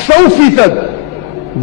100%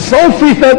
100%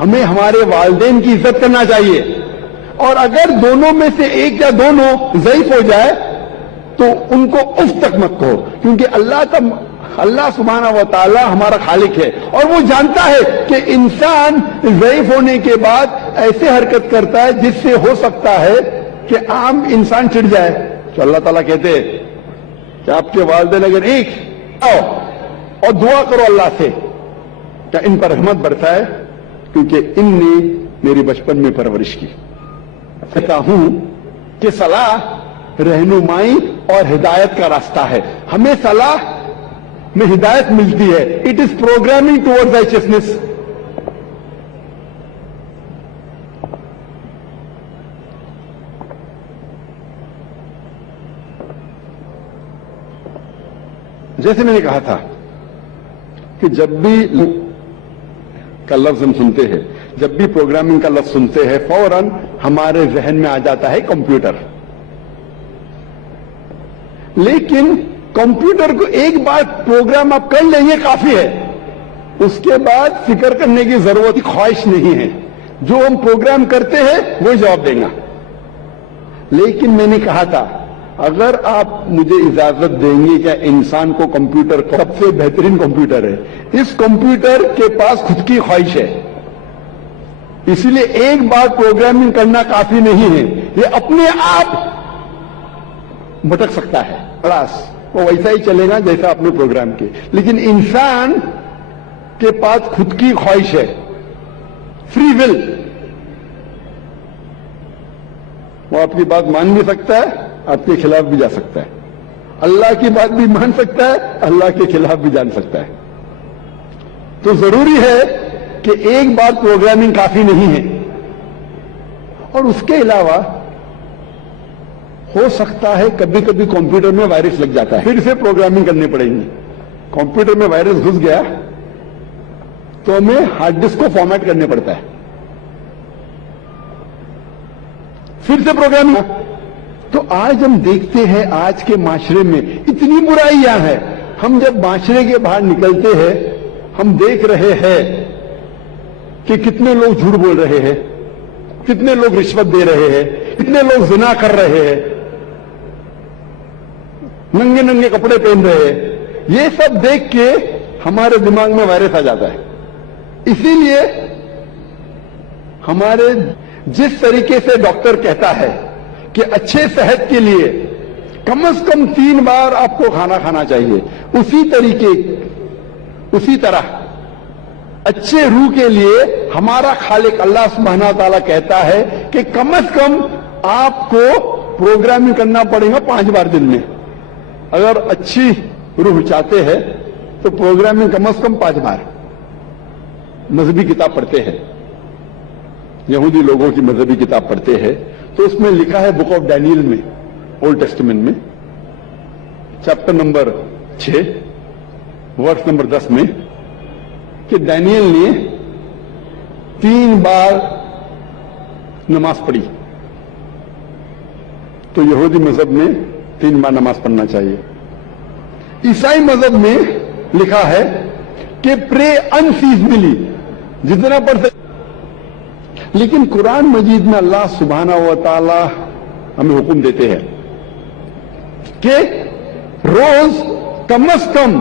ہمیں ہمارے والدین کی عزت کرنا چاہیے، اور اگر دونوں میں سے ایک یا دونوں ضعیف ہو جائے تو ان کو اف تک مت کہو، کیونکہ اللہ سبحانہ و تعالی ہمارا خالق ہے، اور وہ جانتا ہے کہ انسان ضعیف ہونے کے بعد ایسے حرکت کرتا ہے جس سے ہو سکتا ہے کہ عام انسان چڑ جائے. تو اللہ تعالیٰ کہتے ہیں کہ آپ کے والدین اگر ایک آؤ اور دعا کرو اللہ سے کہ ان پر رحمت برسائے، کیونکہ ان نے میری بچپن میں پرورش کی. کہتا ہوں کہ صلاح رہنمائی اور ہدایت کا راستہ ہے. ہمیں صلاح میں ہدایت ملتی ہے. It is programming toward رائچسنس. جیسے میں نے کہا تھا کہ جب بھی کا لفظ ہم سنتے ہیں، جب بھی پروگرامنگ کا لفظ سنتے ہیں، فوراً ہمارے ذہن میں آ جاتا ہے کمپیوٹر. لیکن کمپیوٹر کو ایک بار پروگرام آپ کر لیں گے کافی ہے، اس کے بعد فکر کرنے کی ضرورت کی خواہش نہیں ہے. جو ہم پروگرام کرتے ہیں وہ جواب دیں گا. لیکن میں نے کہا تھا اگر آپ مجھے اجازت دیں گے کہ انسان کو کمپیوٹر سب سے بہترین کمپیوٹر ہے، اس کمپیوٹر کے پاس خود کی خواہش ہے، اسی لیے ایک بار پروگرامنگ کرنا کافی نہیں ہے. یہ اپنے آپ بھٹک سکتا ہے، خلاص وہ ویسا ہی چلے گا جیسا آپ نے پروگرام کیا. لیکن انسان کے پاس خود کی خواہش ہے، فری ول. وہ آپ کی بات مان بھی سکتا ہے، آپ کے خلاف بھی جا سکتا ہے. اللہ کی بات بھی مان سکتا ہے، اللہ کے خلاف بھی جان سکتا ہے. تو ضروری ہے کہ ایک بار پروگرامنگ کافی نہیں ہے. اور اس کے علاوہ ہو سکتا ہے کبھی کبھی کمپیوٹر میں وائرس لگ جاتا ہے، پھر سے پروگرامنگ کرنی پڑے گی. کمپیوٹر میں وائرس گھس گیا تو ہمیں ہارڈ ڈسک کو فارمیٹ کرنے پڑتا ہے، پھر سے پروگرامنگ. تو آج ہم دیکھتے ہیں آج کے معاشرے میں اتنی برائیاں ہیں. ہم جب معاشرے کے باہر نکلتے ہیں ہم دیکھ رہے ہیں کہ کتنے لوگ جھوٹ بول رہے ہیں، کتنے لوگ رشوت دے رہے ہیں، کتنے لوگ زنا کر رہے ہیں، ننگے ننگے کپڑے پہن رہے ہیں. یہ سب دیکھ کے ہمارے دماغ میں وائرس آ جاتا ہے. اسی لیے ہمارے جس طریقے سے ڈاکٹر کہتا ہے کہ اچھے صحت کے لیے کم از کم 3 بار آپ کو کھانا کھانا چاہیے، اسی طرح اچھے روح کے لیے ہمارا خالق اللہ سبحانہ تعالیٰ کہتا ہے کہ کم از کم آپ کو پروگرامنگ کرنا پڑے گا 5 بار دن میں. اگر اچھی روح چاہتے ہیں تو پروگرامنگ کم از کم 5 بار. مذہبی کتاب پڑھتے ہیں، یہودی لوگوں کی مذہبی کتاب پڑھتے ہیں تو اس میں لکھا ہے بک آف ڈینیل میں، اولڈ ٹیسٹمنٹ میں، چیپٹر نمبر 6 ورس نمبر 10 میں کہ دانیل نے 3 بار نماز پڑھی. تو یہودی مذہب میں 3 بار نماز پڑھنا چاہیے. عیسائی مذہب میں لکھا ہے کہ پرے انسیزنلی، جتنا پڑھ سکتے. لیکن قرآن مجید میں اللہ سبحانہ و تعالی ہمیں حکم دیتے ہیں کہ روز کم از کم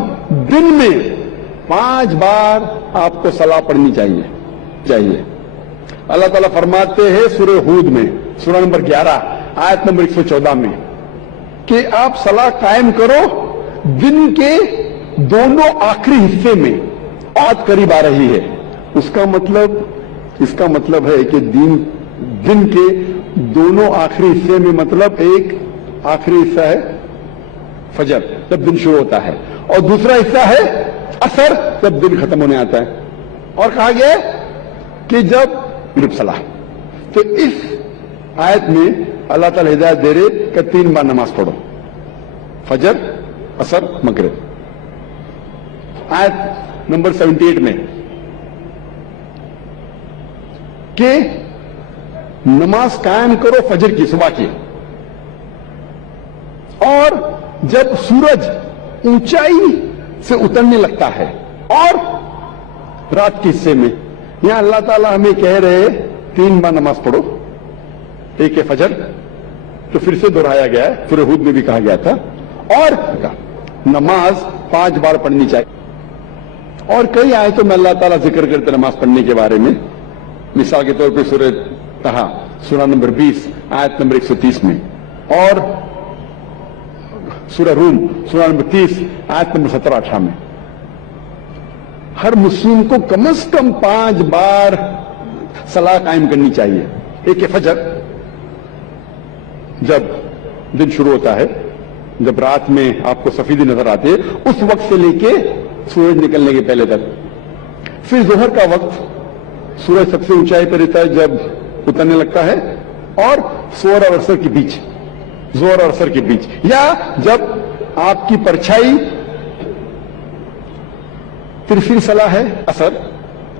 دن میں 5 بار آپ کو صلاح پڑھنی چاہیے. اللہ تعالیٰ فرماتے ہیں سورہ ہود میں، سورہ نمبر 11 آیت نمبر 114 میں کہ آپ صلاح قائم کرو دن کے دونوں آخری حصے میں. بات قریب آ رہی ہے، اس کا مطلب ہے کہ دن کے دونوں آخری حصے میں، مطلب ایک آخری حصہ ہے فجر جب دن شروع ہوتا ہے، اور دوسرا حصہ ہے عصر جب دن ختم ہونے آتا ہے. اور کہا گیا کہ جب مغرب صلاح. تو اس آیت میں اللہ تعالی ہدایت دے رہے کہ 3 بار نماز پڑھو، فجر، عصر، مغرب. آیت نمبر 78 میں کہ نماز قائم کرو فجر کی، صبح کی، اور جب سورج اونچائی سے اترنے لگتا ہے اور رات کے حصے میں یہاں اللہ تعالیٰ ہمیں کہہ رہے 3 بار نماز پڑھو. ایک ہے فجر تو پھر سے دہرایا گیا ہے, سورہ ہود میں بھی کہا گیا تھا, اور نماز 5 بار پڑھنی چاہیے. اور کئی آیتوں میں اللہ تعالیٰ ذکر کرتے نماز پڑھنے کے بارے میں. مثال کے طور پہ سورہ طہ سورہ نمبر 20 آیت نمبر 130 میں, اور سورہ روم سورہ نمبر 30 آیت نمبر 17-18 میں. ہر مسلم کو کم از کم 5 بار صلاح قائم کرنی چاہیے. ایک ہے فجر, جب دن شروع ہوتا ہے, جب رات میں آپ کو سفیدی نظر آتی ہے, اس وقت سے لے کے سورج نکلنے کے پہلے تک. پھر ظہر کا وقت, سورج سب سے اونچائی پر رہتا ہے جب اترنے لگتا ہے, اور ظہر اور عصر کے بیچ, ظہر اور عصر کے بیچ, یا جب آپ کی پرچھائی. پھر صلاح ہے عصر,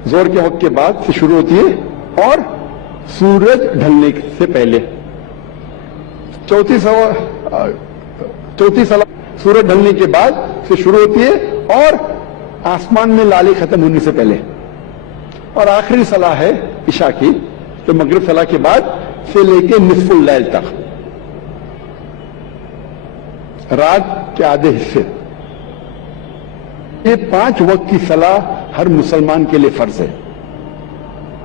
ظہر کے وقت کے بعد سے شروع ہوتی ہے اور سورج ڈھلنے سے پہلے. چوتھی صلاح سورج ڈھلنے کے بعد سے شروع ہوتی ہے اور آسمان میں لالی ختم ہونے سے پہلے. اور آخری صلاح ہے عشاء کی, تو مغرب صلاح کے بعد سے لے کے نصف اللیل تک, رات کے آدھے حصے. یہ 5 وقت کی صلاح ہر مسلمان کے لیے فرض ہے.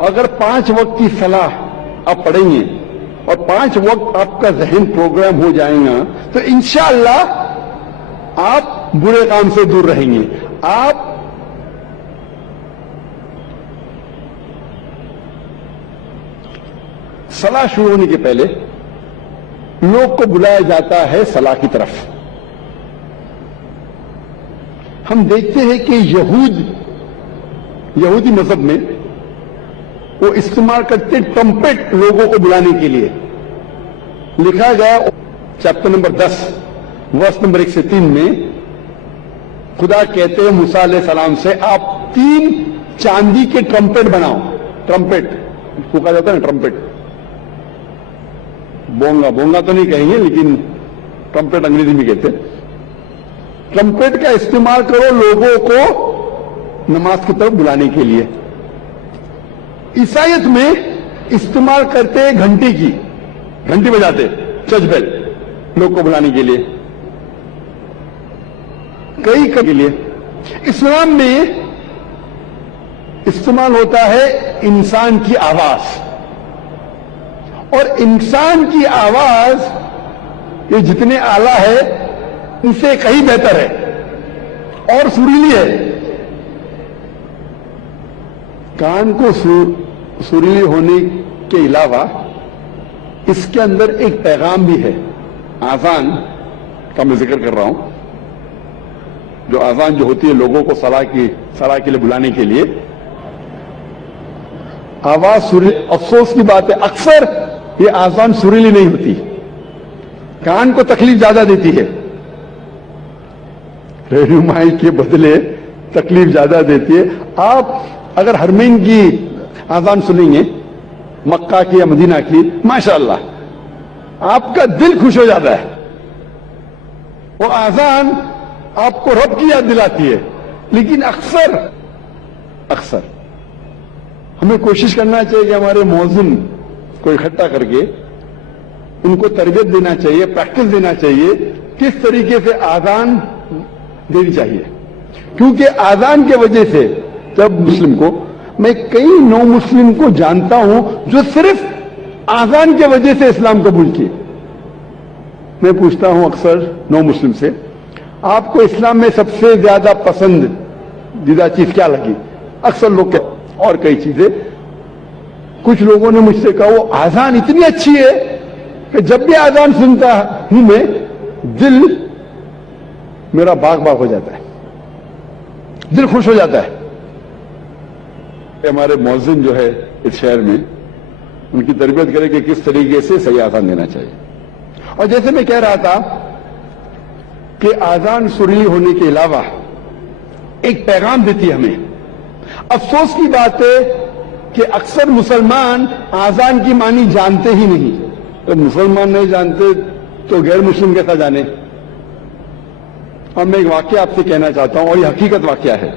اگر 5 وقت کی صلاح آپ پڑھیں گے اور 5 وقت آپ کا ذہن پروگرام ہو جائے گا, تو انشاءاللہ آپ برے کام سے دور رہیں گے. آپ صلاح شروع ہونے کے پہلے لوگ کو بلایا جاتا ہے صلاح کی طرف. ہم دیکھتے ہیں کہ یہودی مذہب میں وہ استعمال کرتے ٹرمپٹ لوگوں کو بلانے کے لیے. لکھا گیا چیپٹر نمبر 10 ورس نمبر 1 سے 3 میں, خدا کہتے ہیں موسیٰ علیہ السلام سے, آپ 3 چاندی کے ٹرمپٹ بناؤ. ٹرمپٹ کو کہا جاتا ہے نا, ٹرمپٹ. بونگا تو نہیں کہیں گے, لیکن ٹرمپٹ انگریزی میں کہتے ہیں. ٹرمپٹ کا استعمال کرو لوگوں کو نماز کی طرف بلانے کے لیے. عیسائیت میں استعمال کرتے گھنٹی کی, گھنٹی بجاتے, چرچ بیل, لوگ کو بلانے کے لیے, کئی کے لیے. اسلام میں استعمال ہوتا ہے انسان کی آواز, اور انسان کی آواز یہ جتنے اعلیٰ ہے ان سے کہیں بہتر ہے اور سریلی ہے. کان کو سریلی ہونے کے علاوہ اس کے اندر ایک پیغام بھی ہے. آذان کا میں ذکر کر رہا ہوں, جو آذان جو ہوتی ہے لوگوں کو صلاح کے لیے بلانے کے لیے. آواز سریلی, افسوس کی بات ہے اکثر یہ آذان سریلی نہیں ہوتی, کان کو تکلیف زیادہ دیتی ہے, رہنمائی کے بدلے تکلیف زیادہ دیتی ہے. آپ اگر حرمین کی آذان سنیں گے, مکہ کی یا مدینہ کی, ماشاءاللہ آپ کا دل خوش ہو جاتا ہے. وہ آذان آپ کو رب کی یاد دلاتی ہے. لیکن اکثر ہمیں کوشش کرنا چاہیے کہ ہمارے مؤذن کو اکٹھا کر کے ان کو تربیت دینا چاہیے, پریکٹس دینا چاہیے, کس طریقے سے آذان دینی چاہیے. کیونکہ آذان کی وجہ سے جب مسلم کو, میں کئی نو مسلم کو جانتا ہوں جو صرف آذان کی وجہ سے اسلام قبول کیے. میں پوچھتا ہوں اکثر نو مسلم سے, آپ کو اسلام میں سب سے زیادہ پسندیدہ چیز کیا لگی؟ اکثر لوگ کہتے اور کئی چیزیں. کچھ لوگوں نے مجھ سے کہا وہ آذان اتنی اچھی ہے کہ جب بھی آذان سنتا ہوں میں دل میرا باغ ہو جاتا ہے, دل خوش ہو جاتا ہے. ہمارے مؤذن جو ہے اس شہر میں, ان کی تربیت کرے کہ کس طریقے سے صحیح آذان دینا چاہیے. اور جیسے میں کہہ رہا تھا کہ آذان سریلی ہونے کے علاوہ ایک پیغام دیتی ہے ہمیں. افسوس کی بات ہے کہ اکثر مسلمان آذان کی معنی جانتے ہی نہیں. جب مسلمان نہیں جانتے تو غیر مسلم کیسا جانے. اور میں ایک واقعہ آپ سے کہنا چاہتا ہوں, اور یہ حقیقت واقعہ ہے.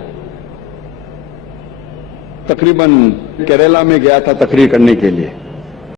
تقریباً کیرلا میں گیا تھا تقریر کرنے کے لیے.